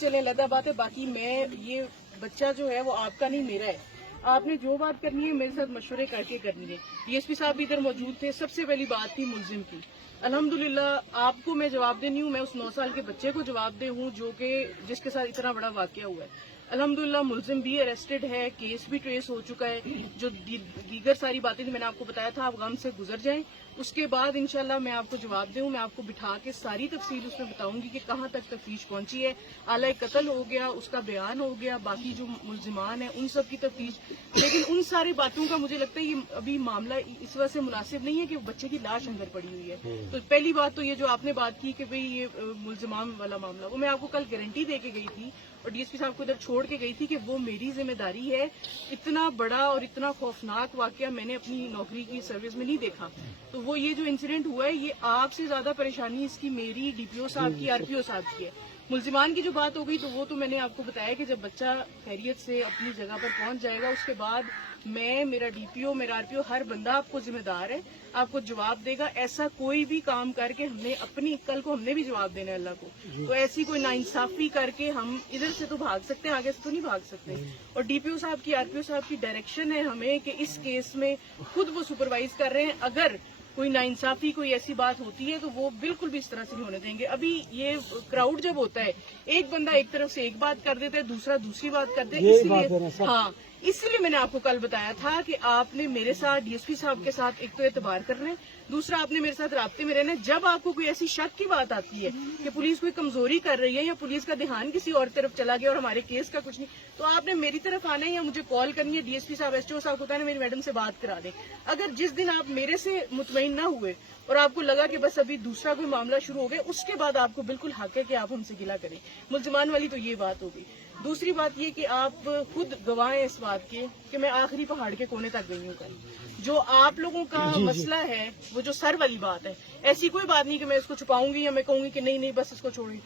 चले लदा बात है। बाकी मैं ये बच्चा जो है वो आपका नहीं मेरा है। आपने जो बात करनी है मेरे साथ मशवरे करके करनी है। डीएसपी साहब भी इधर मौजूद थे। सबसे पहली बात थी मुलजिम की। अल्हम्दुलिल्लाह आपको मैं जवाब देनी हूँ, मैं उस 9 साल के बच्चे को जवाब दे हूँ जो कि जिसके साथ इतना बड़ा वाकया हुआ है। अल्हम्दुलिल्लाह मुलजिम भी अरेस्टेड है, केस भी ट्रेस हो चुका है। जो दीगर सारी बातें थी मैंने आपको बताया था, आप गम से गुजर जाएं। उसके बाद इंशाल्लाह मैं आपको जवाब दूं। मैं आपको बिठा के सारी तफसील उसमें बताऊंगी कि कहाँ तक तफ्तीश पहुंची है। आला कत्ल हो गया, उसका बयान हो गया, बाकी जो मुलजिमान है उन सब की तफ्तीश। लेकिन उन सारी बातों का मुझे लगता है ये अभी मामला इस वजह से मुनासिब नहीं है कि बच्चे की लाश अंदर पड़ी हुई है। तो पहली बात तो ये जो आपने बात की कि भाई ये मुलजिमान वाला मामला, वो मैं आपको कल गारंटी दे के गई थी और डीएसपी साहब को इधर छोड़ के गई थी कि वो मेरी जिम्मेदारी है। इतना बड़ा और इतना खौफनाक वाकया मैंने अपनी नौकरी की सर्विस में नहीं देखा। तो वो ये जो इंसिडेंट हुआ है ये आपसे ज्यादा परेशानी इसकी मेरी डीपीओ साहब की, आरपीओ साहब की है। मुलजिमान की जो बात हो गई तो वो तो मैंने आपको बताया कि जब बच्चा खैरियत से अपनी जगह पर पहुंच जाएगा उसके बाद मैं, मेरा डीपीओ, मेरा आरपीओ, हर बंदा आपको जिम्मेदार है, आपको जवाब देगा। ऐसा कोई भी काम करके हमने अपनी, कल को हमने भी जवाब देना है अल्लाह को, तो ऐसी कोई नाइंसाफी करके हम इधर से तो भाग सकते हैं, आगे से तो नहीं भाग सकते। और डीपीओ साहब की, आरपीओ साहब की डायरेक्शन है हमें कि इस केस में खुद वो सुपरवाइज कर रहे हैं। अगर कोई नाइंसाफी, कोई ऐसी बात होती है तो वो बिल्कुल भी इस तरह से नहीं होने देंगे। अभी ये क्राउड जब होता है, एक बंदा एक तरफ से एक बात कर देता है, दूसरा दूसरी बात कर देता है, इसलिए हाँ, इसलिए मैंने आपको कल बताया था कि आपने मेरे साथ, डीएसपी साहब के साथ एक तो एतबार करना है, दूसरा आपने मेरे साथ राब्ते में रहना है। जब आपको कोई ऐसी शक की बात आती है कि पुलिस कोई कमजोरी कर रही है या पुलिस का ध्यान किसी और तरफ चला गया और हमारे केस का कुछ नहीं, तो आपने मेरी तरफ आना है या मुझे कॉल करनी है। डीएसपी साहब, एसटीओ साहब को कहना मेरी मैडम से बात करा दें। अगर जिस दिन आप मेरे से मुतमईन ना हुए और आपको लगा कि बस अभी दूसरा कोई मामला शुरू हो गया, उसके बाद आपको बिल्कुल हक है कि आप हमसे गिला करें। मुलजिमान वाली तो ये बात होगी। दूसरी बात ये कि आप खुद गवाह हैं इस बात के कि मैं आखिरी पहाड़ के कोने तक गई हूँ कल। जो आप लोगों का मसला है वो जो सर वाली बात है, ऐसी कोई बात नहीं कि मैं इसको छुपाऊंगी या मैं कहूंगी कि नहीं नहीं बस इसको छोड़ूंगी।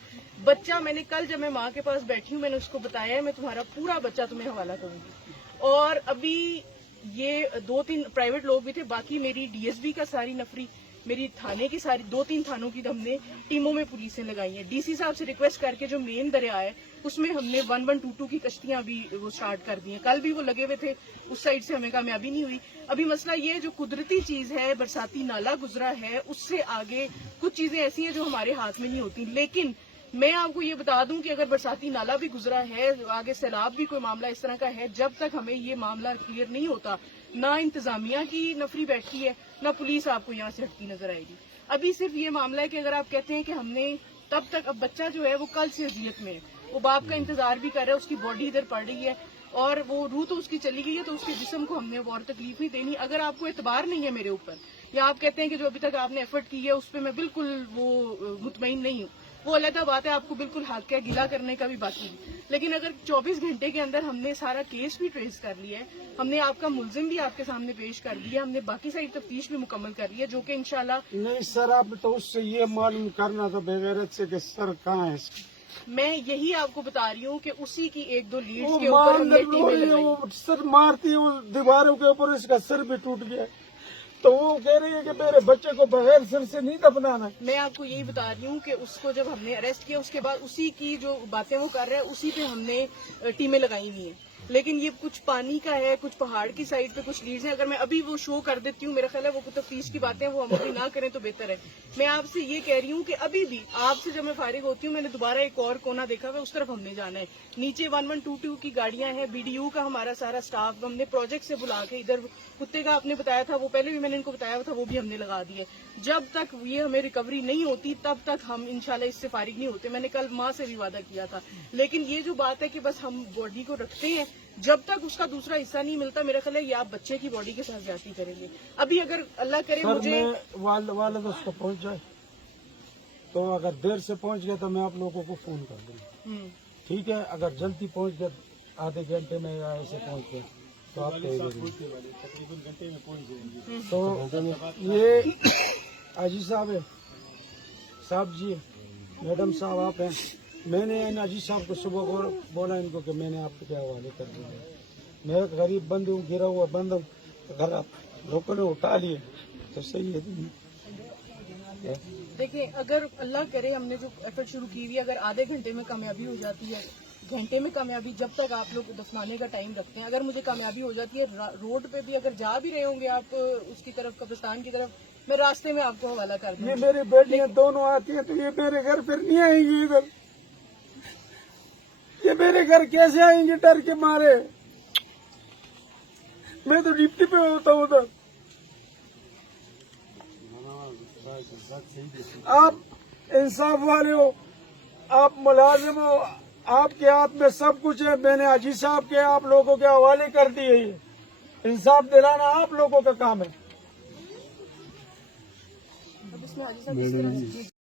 बच्चा मैंने कल जब मैं माँ के पास बैठी हूँ मैंने उसको बताया मैं तुम्हारा पूरा बच्चा तुम्हें हवाला करूंगी। और अभी ये 2-3 प्राइवेट लोग भी थे, बाकी मेरी डीएसबी का सारी नफरी, मेरी थाने की सारी 2-3 थानों की हमने टीमों में पुलिसें लगाई हैं। डीसी साहब से रिक्वेस्ट करके जो मेन दरिया है उसमें हमने 1122 की कश्तियां भी वो स्टार्ट कर दी हैं। कल भी वो लगे हुए थे, उस साइड से हमें कामयाबी नहीं हुई। अभी मसला ये जो कुदरती चीज है, बरसाती नाला गुजरा है, उससे आगे कुछ चीजें ऐसी हैं जो हमारे हाथ में नहीं होती। लेकिन मैं आपको ये बता दूं कि अगर बरसाती नाला भी गुजरा है, आगे सैलाब भी कोई मामला इस तरह का है, जब तक हमें ये मामला क्लियर नहीं होता, ना इंतजामिया की नफरी बैठी है, ना पुलिस आपको यहाँ से हटती नजर आएगी। अभी सिर्फ ये मामला है कि अगर आप कहते हैं कि हमने तब तक, अब बच्चा जो है वो कल से अजियत में है, वो बाप का इंतजार भी कर रहा है, उसकी बॉडी इधर पड़ रही है और वो रूह तो उसकी चली गई है, तो उसके जिस्म को हमने और तकलीफ नहीं देनी। अगर आपको एतबार नहीं है मेरे ऊपर, या आप कहते हैं कि जो अभी तक आपने एफर्ट की है उस पर मैं बिल्कुल वो मुतमईन नहीं हूँ, वो अलग बात है, आपको बिल्कुल हक है, गिला करने का भी बाकी नहीं। लेकिन अगर 24 घंटे के अंदर हमने सारा केस भी ट्रेस कर लिया है, हमने आपका मुलजिम भी आपके सामने पेश कर दिया, हमने बाकी सारी तफ्तीश भी मुकम्मल कर ली है, जो कि इंशाल्लाह। नहीं सर, आप तो उससे ये मालूम करना था बेगैरत से कि सर कहाँ है। मैं यही आपको बता रही हूँ कि उसी की 1-2 लीड्स के ऊपर हमने टीमें लगाई। सर मारती है वो दीवारों के ऊपर, इसका सर भी टूट गया, तो वो कह रही है कि मेरे बच्चे को बगैर सर से नहीं दफनाना। मैं आपको यही बता रही हूँ कि उसको जब हमने अरेस्ट किया उसके बाद उसी की जो बातें वो कर रहा है उसी पे हमने टीमें लगाई हुई हैं। लेकिन ये कुछ पानी का है, कुछ पहाड़ की साइड पे कुछ लीड्स हैं। अगर मैं अभी वो शो कर देती हूँ, मेरा ख्याल है वो तफ्तीश की बातें वो हम अभी ना करें तो बेहतर है। मैं आपसे ये कह रही हूँ कि अभी भी आपसे जब मैं फारिग होती हूँ, मैंने दोबारा एक और कोना देखा हुआ, उस तरफ हमने जाना है। नीचे 1122 की गाड़ियां हैं, बीडीयू का हमारा सारा स्टाफ हमने प्रोजेक्ट से बुला के, इधर कुत्ते का आपने बताया था, वो पहले भी मैंने इनको बताया था, वो भी हमने लगा दिया। जब तक ये हमें रिकवरी नहीं होती तब तक हम इंशाल्लाह इससे फारिग नहीं होते। मैंने कल माँ से भी वादा किया था। लेकिन ये जो बात है कि बस हम बॉडी को रखते हैं, जब तक उसका दूसरा हिस्सा नहीं मिलता, मेरा ख्याल है ये आप बच्चे की बॉडी के साथ ज्यादती करेंगे। अभी अगर अल्लाह करे मुझे वाले उसको पहुंच जाए, तो अगर देर से पहुंच गया तो मैं आप लोगों को फोन कर दूंगा, ठीक है। अगर जल्दी पहुंच गया, आधे घंटे में या ऐसे पहुंच गए तो आप तकरीबन घंटे में पहुंच जाएंगे। तो ये अजीज साहब है, साहब जी, मैडम साहब आप हैं। मैंने इन अजीज साहब को सुबह को बोला इनको कि मैंने आपको क्या हवाले कर दिया, मैं गरीब बंद हूँ, गिरा हुआ बंद हूँ, अगर आप लोगों ने उठा लिए तो सही है। دیکھیں اگر اللہ کرے ہم نے جو ایفرٹ شروع کی ہوئی ہے اگر آدھے گھنٹے میں کامیابی ہو جاتی ہے، گھنٹے میں کامیابی، جب تک آپ لوگ دفنانے کا ٹائم رکھتے ہیں، اگر مجھے کامیابی ہو جاتی ہے روڈ پہ بھی اگر جا بھی رہے ہوں گے آپ اس کی طرف قبرستان کی طرف، میں راستے میں آپ کو حوالہ کر دوں یہ گی. میری بیٹیاں دونوں آتی ہیں تو یہ میرے گھر پھر نہیں آئیں گی ادھر. یہ میرے گھر کیسے آئیں گے ڈر کے مارے؟ میں تو ڈپٹی پہ ہوتا ہوں ادھر. آپ انصاف والے ہو، آپ ملازم ہو، آپ کے ہاتھ میں سب کچھ ہے. میں نے حاجی صاحب کے آپ لوگوں کے حوالے کر دی ہے. یہ انصاف دلانا آپ لوگوں کا کام ہے. اب اس میں حاجی صاحب کس طرح سے